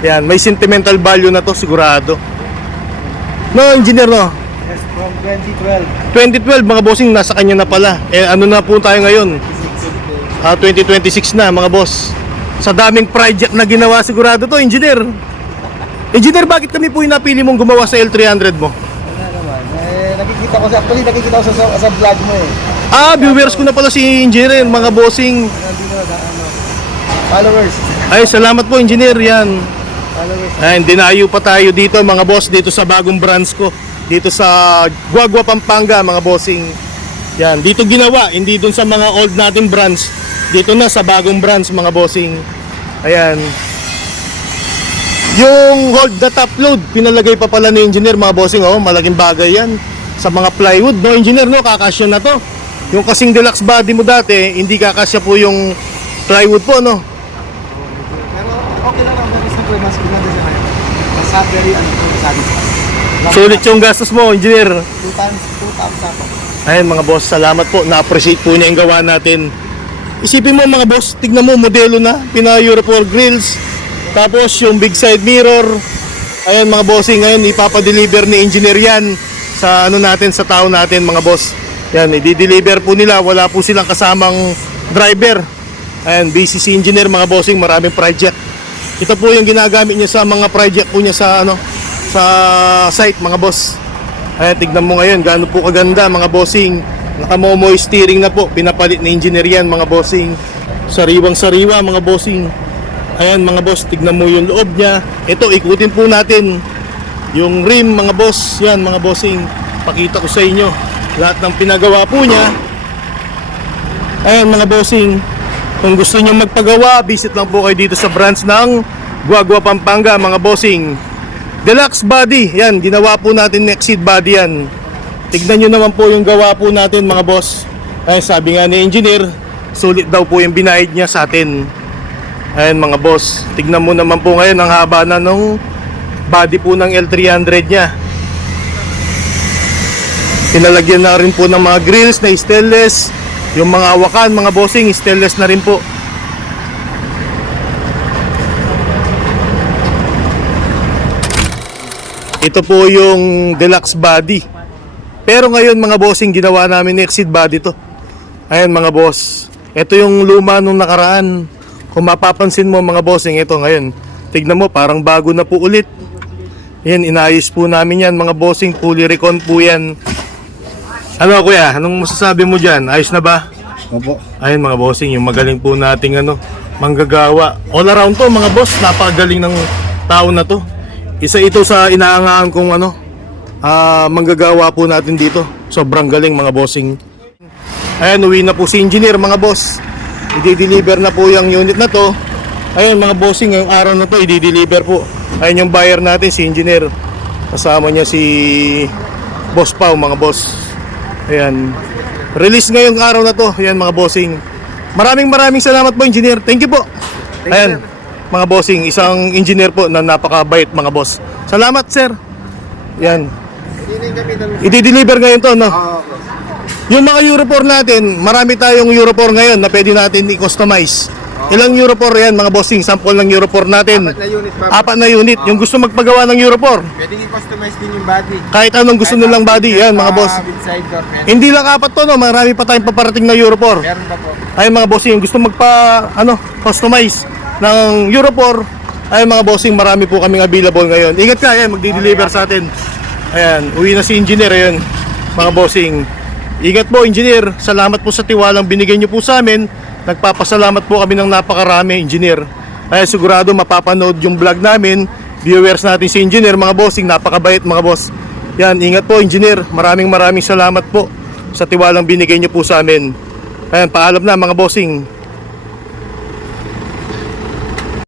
Yan, may sentimental value na to sigurado. No, engineer, no? Yes, from 2012. 2012 mga bossing, nasa kanya na pala. Ano na po tayo ngayon? 2026 na mga boss. Sa daming project na ginawa sigurado to, engineer. Engineer, bakit kami po yung napili mong gumawa sa L300 mo? Ano naman, nakikita ko sa vlog mo eh. Viewers ko na pala si engineer, mga bossing. Followers. Ay, salamat po engineer, yan. Followers. Ay, dinayo pa tayo dito mga boss, dito sa bagong branch ko. Dito sa Guagua, Pampanga mga bossing. Yan, dito ginawa, hindi dun sa mga old nating branch. Dito na sa bagong branch mga bossing. Ayan. Yung hold the top load, pinalagay pa pala ni engineer mga bossing. Oh, malaking bagay yan. Sa mga plywood, no engineer, no, kakasya na to. Yung kasing deluxe body mo dati, hindi kakasya po yung plywood po, no. Pero okay lang ang dalis na po, mas ganda sa kanya. Mas very sabi sa Sulit yung gastos mo, engineer. 2 times ako. Ayun mga boss, salamat po. Na-appreciate po niya yung gawa natin. Isipin mo mga boss, tignan mo, modelo na, pina-Europol grills. Tapos yung big side mirror. Ayun mga bossing, ngayon ipapadeliver ni engineer yan sa ano natin, sa tao natin mga boss. Yan, i-deliver po nila, wala po silang kasamang driver. Ayun, busy si engineer mga bossing, maraming project. Ito po yung ginagamit niya sa mga project po niya sa ano, sa site mga boss. Ayan, tignan mo ngayon, gaano po kaganda mga bossing. Nakamomoy steering na po, pinapalit ni engineer yan mga bossing. Sariwang sariwa mga bossing. Ayan mga boss, tignan mo yung loob niya. Ito, ikutin po natin yung rim mga boss. Yan mga bossing, pakita ko sa inyo lahat ng pinagawa po niya. Ayan mga bossing, kung gusto niyo magpagawa, visit lang po kayo dito sa branch ng Guagua, Pampanga mga bossing. Deluxe body, yan, ginawa po natin next seat body yan. Tignan nyo naman po yung gawa po natin mga boss. Ay, sabi nga ni engineer, sulit daw po yung binayad niya sa atin. Ayan mga boss, tignan mo naman po ngayon ang haba na nung body po ng L300 niya. Pinalagyan na rin po ng mga grills na stainless. Yung mga awakan mga bossing, stainless na rin po. Ito po yung deluxe body. Pero ngayon mga bossing, ginawa namin ni exceed body to. Ayan mga boss, ito yung luma nung nakaraan. Kung mapapansin mo mga bossing, ito ngayon, tignan mo parang bago na po ulit. Yan, inayos po namin yan mga bossing, fully recon po yan. Ano kuya, anong masasabi mo dyan? Ayos na ba? Opo. Ayun mga bossing, yung magaling po nating ano, manggagawa. All around to mga boss, napakagaling ng tao na to. Isa ito sa inaangaan kong ano, manggagawa po natin dito. Sobrang galing mga bossing. Ayan, uwi na po si engineer mga boss. I-deliver na po yung unit na to. Ayan mga bossing, ngayong araw na to i-deliver po. Ayan yung buyer natin, si engineer. Kasama niya si Boss Pao mga boss. Ayan, release ngayong araw na to. Ayan mga bossing, maraming salamat po engineer. Thank you po. Ayan mga bossing, isang engineer po na napakabait mga boss. Salamat sir. Yan, i-deliver ngayon to, no? Yung mga Europor natin, marami tayong Europor ngayon na pwede natin i-customize. Ilang Europor yan mga bossing, sample ng Europor natin. 4 na unit pa. 4 na unit. Yung gusto magpagawa ng Europor, Pwedeng i-customize din yung body. kahit anong gusto nilang body, yan mga boss. With side door. Hindi lang 4 to, no? Marami pa tayong paparating na Europor. Meron pa po. Ay mga bossing, gusto customize ng Europor, ay mga bossing, marami po kaming available ngayon. Ingat ka, ayan, magdi-deliver sa atin. Ayan, uwi na si engineer, ayan, mga bossing. Ingat po engineer, salamat po sa tiwalang binigay niyo po sa amin. Nagpapasalamat po kami ng napakarami engineer. Ay sigurado mapapanood yung vlog namin, viewers natin si engineer mga bossing, napakabait mga boss. Yan, ingat po engineer, maraming salamat po sa tiwalang binigay niyo po sa amin. Ayan, paalam na mga bossing.